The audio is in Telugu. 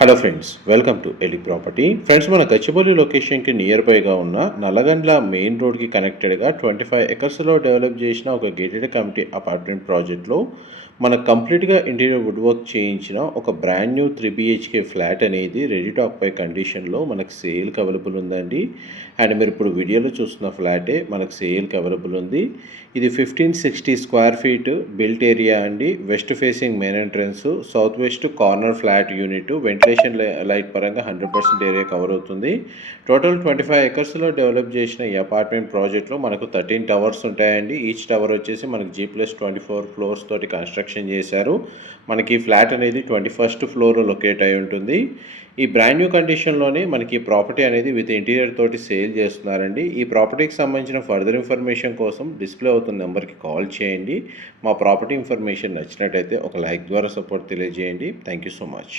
Hello friends, welcome to Eli property. Friends, మన గచ్చిబౌలి లొకేషన్కి నియర్ బైగా ఉన్న నల్లగండ్ల మెయిన్ రోడ్కి కనెక్టెడ్గా 25 ఎకర్స్లో డెవలప్ చేసిన ఒక గేటెడ్ కమ్యూనిటీ అపార్ట్మెంట్ ప్రాజెక్ట్లో మనకు కంప్లీట్గా ఇంటీరియర్ వుడ్ వర్క్ చేయించిన ఒక బ్రాండ్ న్యూ 3 BHK ఫ్లాట్ అనేది రెడీ టు ఆక్యుపై కండిషన్లో మనకు సేల్కి అవైలబుల్ ఉందండి. అండ్ మీరు ఇప్పుడు వీడియోలో చూస్తున్న ఫ్లాటే మనకు సేల్కి అవైలబుల్ ఉంది. ఇది 1560 స్క్వేర్ ఫీట్ బిల్ట్ ఏరియా అండి. West facing main entrance, south west corner flat unit, ventilation light పరంగా 100% ఏరియా కవర్ అవుతుంది. టోటల్ 25 ఎకర్స్లో డెవలప్ చేసిన ఈ అపార్ట్మెంట్ ప్రాజెక్ట్లో మనకు 13 టవర్స్ ఉంటాయండి. ఈచ్ టవర్ వచ్చేసి మనకు G+24 ఫ్లోర్స్ తోటి కన్స్ట్రక్షన్ చేశారు. మనకి ఫ్లాట్ అనేది 21st ఫ్లోర్లో లొకేట్ అయి ఉంటుంది. ఈ బ్రాండ్ న్యూ కండిషన్లోనే మనకి ప్రాపర్టీ అనేది విత్ ఇంటీరియర్ తోటి సేల్ చేస్తున్నారండి. ఈ ప్రాపర్టీకి సంబంధించిన ఫర్దర్ ఇన్ఫర్మేషన్ కోసం డిస్ప్లే అవుతున్న నెంబర్కి కాల్ చేయండి. మా ప్రాపర్టీ ఇన్ఫర్మేషన్ నచ్చినట్టయితే ఒక లైక్ ద్వారా సపోర్ట్ తెలియజేయండి. Thank you so much.